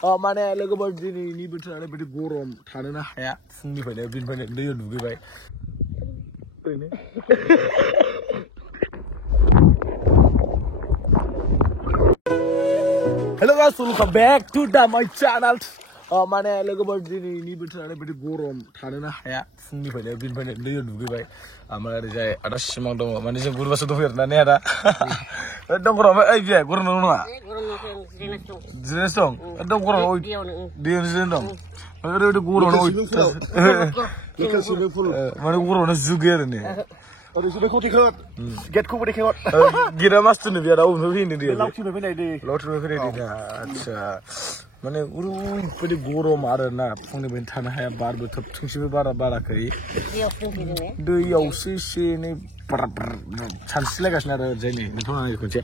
माने लोगोफोर दिनैनि बोथोरा ओरैबायदि गरम थानोनो हाया फुंनिफ्रायनो बिनिफ्रायनो दैयाव दुगैबाय ओरैनो hello guys welcome back to the my channel माने लोगोफोर दिनैनि बोथोरा ओरैबायदि गरम थानोनो हाया फुंनिफ्रायनो बिनिफ्रायनो दैयाव दुगैबाय ओमफ्राय ओरैजाय आदा सिमां दङ माने जों गुरुबासो दंफैयो आरोना ने आदा एकदम गरम ओइ बिया गरम नङा जिरायनासो दं एकदम गरम दैयाव जिरायना दं ओरैबायदि गरम माने गरमानो जुगै आरो ने गेटखौबो देखायहर गेटआ मास्टारनो बिया रावबो फैनो दै लावथिनिफ्राय फैनाय दै आदसा माने ओरैबायदि गरम आरोना फुंनिफ्रायनो थानो हाया बारबो थोबथिंसेबो बारा बाराखै दैयावसो एसे एनै सानस्रिलायगासिनो आरो ओरैजाय नै नोंथाङा नायदो खनसे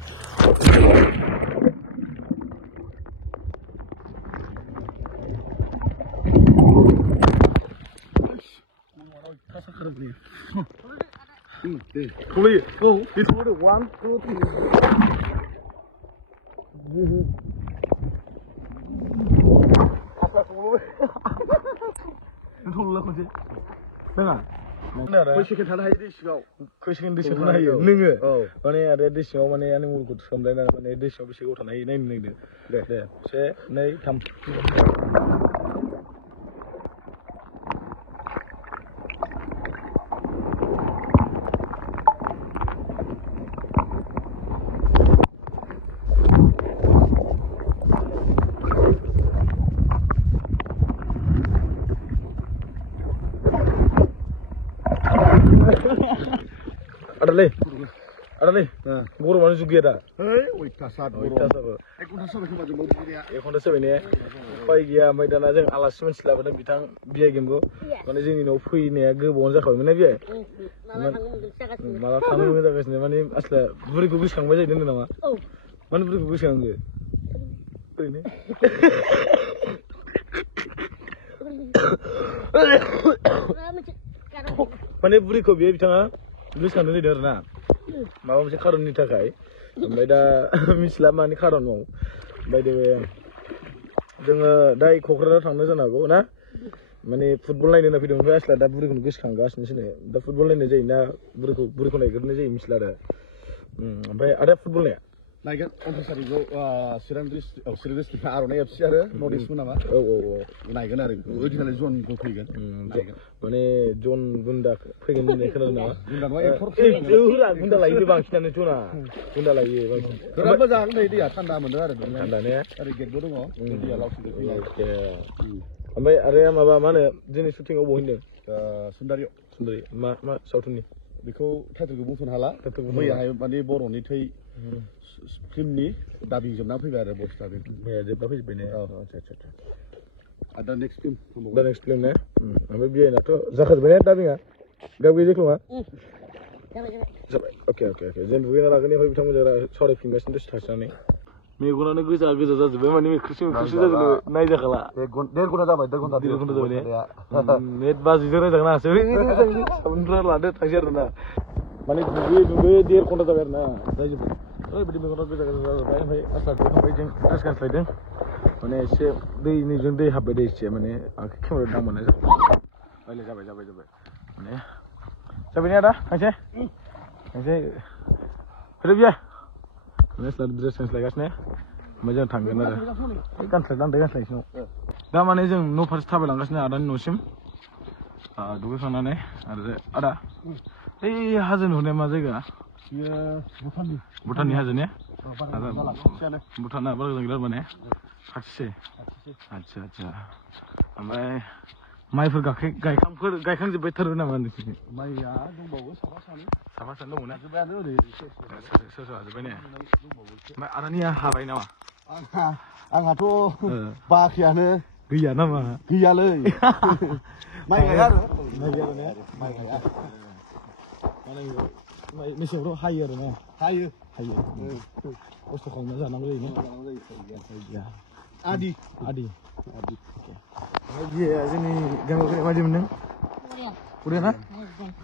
Kuli, oh, it's what 1, 2, 3. Ntollah konse. Nङा. खैसेकेन्ड थानो हायो दै सिङाव खैसेकेन्ड दै सिङाव थानो हायो नोङो माने आरो दै सिङाव माने आंनि मुलखौ सोमलायनानै माने दै सिङाव बेसे गोबाव थानो हायो नायनो नागिरदों दे 1 2 3 Ada nih, guru mana juga ada. Wih, kasar guru. Ekor sampai ni, pagi ya, macam mana jeng alas semen sila pada bitang biaya gembo. Mana jeng ini opui ni, agak bonza kau, mana biaya? Malah kamu minta kasih, mana asal beri kugus kang baca ini nama. Mana beri kugus kang tu? Ini. Mana beri kau biaya bitang ah? Kugus kang tu dah na. माबा मोनसे खारननि थाखाय ओमफ्राय दा मिथिला मानि खारनाव ओमफ्राय जोङो दा क'क्राझार थांनो जानांगौ ना माने फुटबल नायनो होनना फैदों ओमफ्राय आसला दा बुरिखौनो गोसोखांगासिनोसो नै दा फुटबल नायनाय जायो ना बुरिखौ नायग्रोनाय जायो मिथिला आरो ओमफ्राय आदाया फुटबल नाया नायगोन 29 तारिखआव चिरां डिस्ट्रिक्टआ आर'नाइ एफसि आरो नर्थ इस्टमोन नामा औ नायगोन आरो ओइदिनखालि जनबो फैगोन नायगोन माने जन गुन्दा फैगोन होननाय खोनादों नामा गुन्दा नङा एक्टर गुन्दा लायो बांसिनानो जना गुन्दा लायो बांसिन बिराद मोजां नै दैया थान्दा मोनदों आरो थान्दा ने ओरै गेटबो दङ दैया लावसिंजों फैनाय ओमफ्राय आरो माबा मा होनो दिनै शुटिंआव बहाय होनदों सुन्दारि मा सावथुननि बेखौ टाइटेलखौ बुंथ'नो हाला मैयाहाय माने बर'नि थै फिल्मनि दाबि जोबना फैबाय आरो बक्सटा मैया जोबना फैजोब्बाय ने आदसा दा नेक्स्ट फिल्म ने ओमफ्राय बियानाथ' जाखाजोब्बाय ने दाबिङा गाबि जेख्लङा जाबाय अके जों दुगैना लागोन ओमफ्राय बिथांमोनजों सावरायफिनगासिनो दसे थानानै मेगनानो गोजा जाजोब्बाय माने मेख्रिसि जाजोब्बाय नायजाखाला 1.5 घन्टा जाबाय 1.5 घन्टा जाबाय ने नेट बाजिजों रायजागोन आंसो साबोनफ्रा लादो थांसै आरो ना माने दुगैयै 1.5 घन्टा जाबाय आरो ना जाजोब्बाय ओरैबायदि मेगना गोजा जाबाय ओमफ्राय आस्ला दुगैखांबाय जों ड्रेस गानस्लायदों माने एसे दैनिजों दै हाबबाय दै एसे माने आंखौ केमेरायाव दांबानो जाबाय माने जाबाय ने आदा थांसै फैदो बिया ड्रेस गानस्लायगासिनो ओमफ्राय जों थांगोन आरो गानस्लायनोसै दा माने जों न' फारसे थाबायलांगासिनो आदानि न'सिम दुगैखांनानै आरो आदा ओइ हाजो नुहुरनाया मा जायगा भुटाननि हाजो ने भुटाना बारा गोजान गैला माने खाथिसै आदसा ओमफ्राय माइफोर गायखांजोब्बाय थारो नामा नोंसोरनि माइया दंबावो साफा सानै दङ ना जोब्बायानो ओरै सोर हाजोब्बाय ने ओमफ्राय आदानिया हाबाय नामा आंहाथ' बाख्रियानो गैया नामा गैयालै माइ गाया आरो माइ गाया मेसेंफ्राव हायो आरो ना हायो खस्थ' खालामना जानांगौ जायो आदि बियो जोंनि गामियाव फैनाय मादि मोनदों उdah ना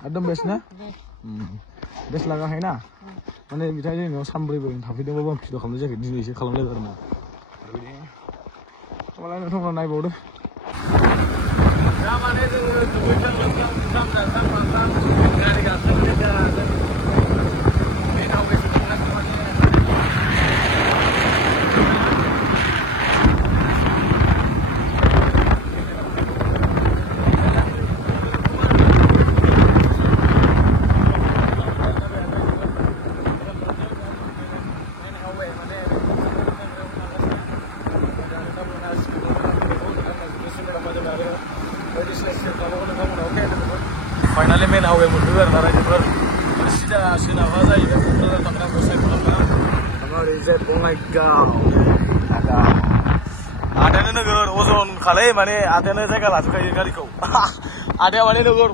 एकदम बेस्ट ना बेस्ट लागाखै ना माने बिथाङा जोंनियाव सानब्रैबो थाफैदोंबाबो आं भिडिअ खालामनाय जायाखै दिनैसो खालामलायदों आरो ना Malah nonton naik bodoh. Zaman itu kebetulan lengkap sampai makan dari kasar kita. Ini tahu ke sana kemana? Finally main highway mundur karena jebol sudah apa saja kita tengah proses pelan-pelan hamaरे जे बङाइगाव आदायानो नोगोर अजन खालै माने आदायानो जायगा लाजोबखायो गारिखौ आदाया माने नोगोर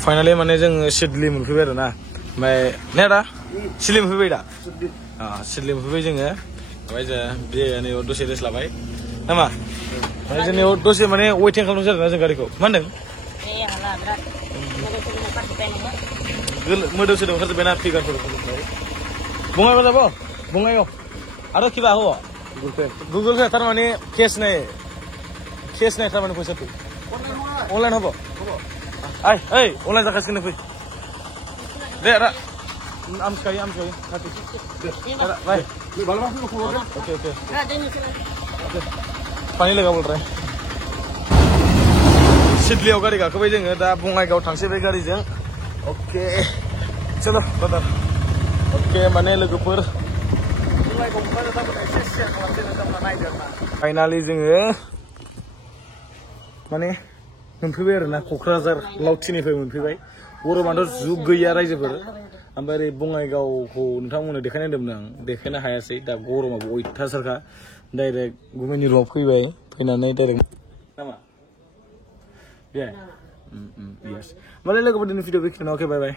Finally माने जों सिडली मोनफैबाय आरो ना ओमफ्राय ने दा सिडली मोनफैबाय दा सिडली मोनफैबाय जोङो ओमफ्राय जों बेयाव दसे रेस्ट लाबाय नामा ओमफ्राय जोंनियाव दसे माने वेटिं खालामदों आरोना जों गारिखौ मा होनदों मोदोम सोदोम ओंखारजोब्बायना फिगारफोर बङाइगाव যাব बङाइगाव आरो किबा हो गुगल पे थारमाने केस নাই थारमाने फैसा फै अनलाइन হ'ব Ay, online जाखासिगोन फै दे रा आमसखायो खाथि रा बाय ओके पानी लोगा बोल रहा है सिडलीयाव गारि गाखोबाय जोङो दा बङाइगाव थांसै बे गारिजों ओके चलो ब्रादार ओके माने लोगोफोर बङाइगाव ओंखारनो थाखाय एसे शेयार खालामसै नोंथांमोना नायदो आरोना फाइनालि जोङो माने मोनफैबाय आरो ना क'क्राझार लावथिनिफ्राय मोनफैबाय गरमाथ' जुग गैया रायजोफोर ओमफ्राय ओरै बङाइगावखौ नोंथांमोननो देखायनो होनदोंमोन आं देखायनो हायासै दा गरमाबो अयथासारखा डाइरेक्ट गुमैनि रुमाव फैबाय फैनानै डाइरेक्ट नामा बे होमबालाय लोगोफोर दिनै भिडिअ बेखिनियावनो अके बाय बाय